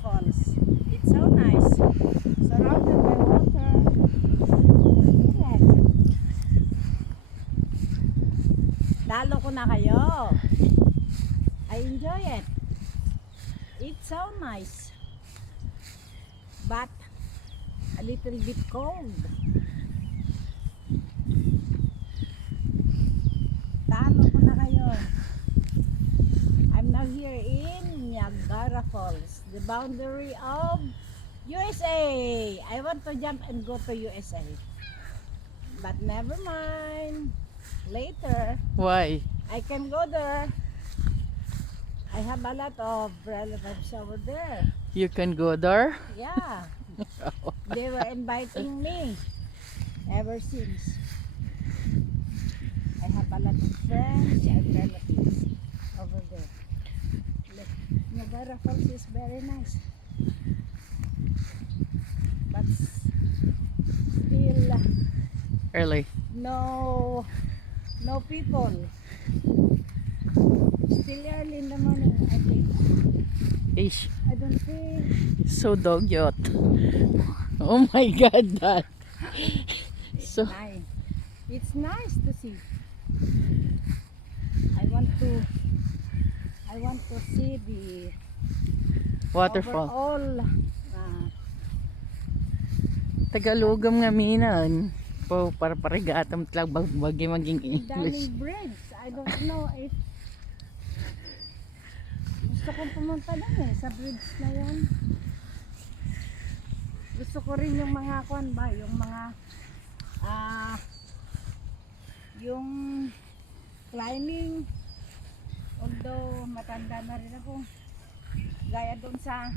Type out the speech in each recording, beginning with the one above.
Falls. It's so nice. Surrounded by water. Yan. Lalo ko na kayo. I enjoy it. It's so nice. But a little bit cold. Talo ko na kayo. I'm now here in Niagara Falls, the boundary of USA. I want to jump and go to USA. But never mind. Later. Why? I can go there. I have a lot of relatives over there. You can go there? Yeah. They were inviting me ever since. I have a lot of friends and relatives over there. Look, Niagara Falls is very nice. But still Early. no people. Still early in the morning, I think. Ish. I don't see. So dog yacht. Oh my god, that. So Nice. It's nice to see. I want to see the waterfall. overall Tagalogam nga minan. Po para parigatam tlag bagi maging English. daming bridge. I don't know if gusto kong pumunta lang sa bridge na yun. Gusto ko rin yung mga kwan ba, yung mga yung climbing, although matanda na rin ako, gaya doon sa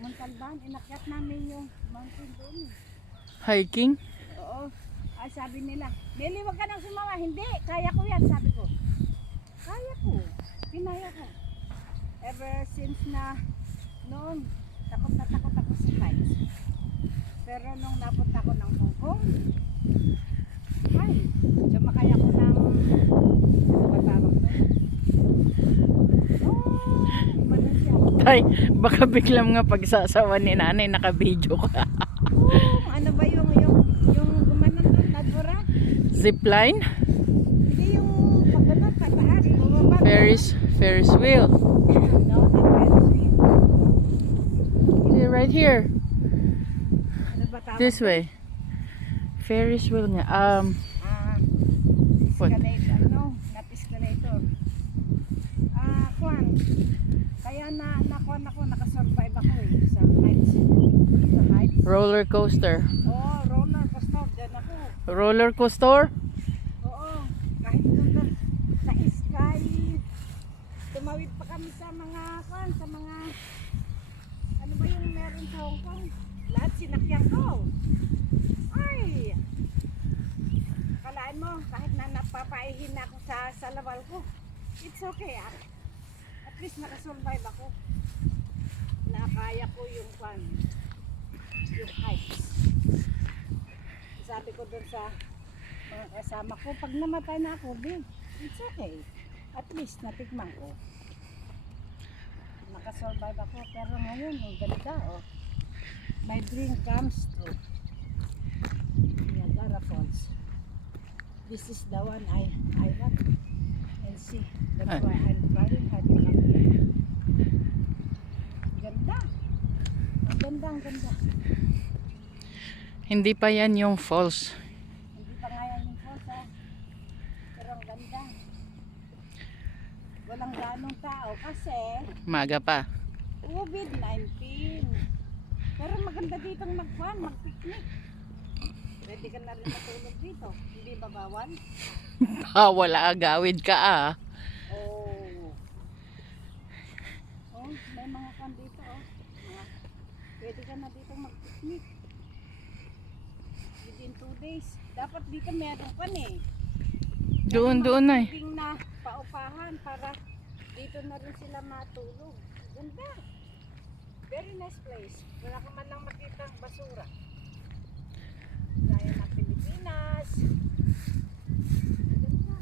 Montalban, inakyat namin yung mountain doon. Hiking? Oo. Ay, sabi nila, Nelly, wag ka nang sumama. Hindi, kaya ko yan, sabi ko. Kaya ko. Pinaya ko. Ever since na noon, takot na takot ako sa heights. Pero nung napunta ko ng Hong Kong, ay, sumakay ako ng, ano ba tawag doon? Oh, Malaysia. Tay, baka biglang nga pagsasawa ni nanay naka-video ka. Oh, ano ba yung gumanon doon, Nadora? Zipline? Hindi yung pagganon, pataas, bumaba. Ferris wheel. No, not Ferris wheel. Yeah, right here. Ano ba tawag? This way. Ferris wheel nga. What? Escalator, no, not escalator. Kwan. Kaya nakuan ako, nakasurvive ako sa heights. Sa heights. Roller coaster. Oh, roller coaster, dyan ako. Roller coaster? Oo, kahit doon sa sky, tumawid pa kami sa mga kwan, sa mga, ano ba yung meron sa Hong Kong? Lahat sinakyan ko. Ay! Kalaan mo, kahit na napapaihin na ako sa lawal ko, it's okay ah. At least nakasurvive ako. Nakaya ko yung kwan, yung heights. Sabi ko dun sa mga kasama ko, pag namatay na ako, din, it's okay. At least natikman ko. Nakasurvive ako, pero ngayon, ang ganda oh. My dream comes true. Niagara Falls. This is the one I want and see. That's why I'm trying hard to come here. Ganda. Ang ganda. Hindi pa yan yung falls. Hindi pa nga yan yung falls ha. Pero ang ganda. Walang ganong tao kasi Maga pa. COVID-19. Pero maganda ditong mag-picnic. Pwede ka na rin matulog dito. Hindi ba bawal? Wala agawid ka ah. Oh. Oh, may mga kan dito oh. Pwede ka na dito mag-picnic. Within 2 days. Dapat dito meron kan eh. Doon na eh. Pwedeng na paupahan para dito na rin sila matulog. Ganda. Very nice place. Wala ka man lang makita ang basura. Gaya ng Pilipinas. Ganda.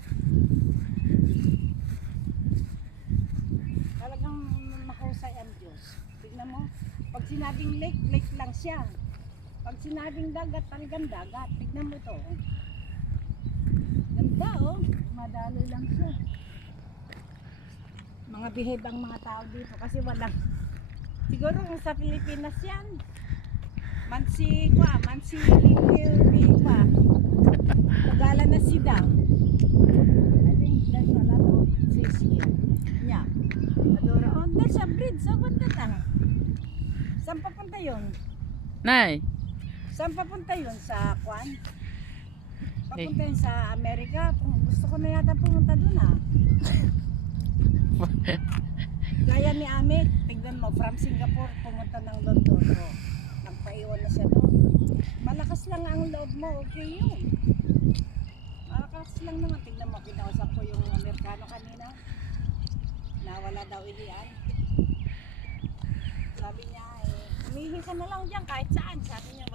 Talagang mahusay ang Diyos. Tignan mo. Pag sinabing lake, lake lang siya. Pag sinabing dagat, talagang dagat. Tignan mo to. Ganda oh. Madalo lang siya. Mga behave ang mga tao dito kasi walang. Siguro kung sa Pilipinas yan. Mansi Lili pa. Tagalan na sida. I think there's a lot of fish here. Yeah. Adora. Oh, there's a bridge. Saan punta ta? Saan papunta yun? Nay, Saan papunta yun? Sa Kwan? Papunta yun sa Amerika? Gusto ko na yata pumunta dun ah. Gaya ni Amit, tignan mo, from Singapore pumunta ng London. Oh, nagpaiwan na siya doon. Malakas lang ang loob mo, okay yun. Malakas lang naman. Tignan mo, kinausap ko yung Amerikano kanina. Nawala daw ilian. Sabi niya, umihi ka na lang dyan kahit saan. Sabi niya,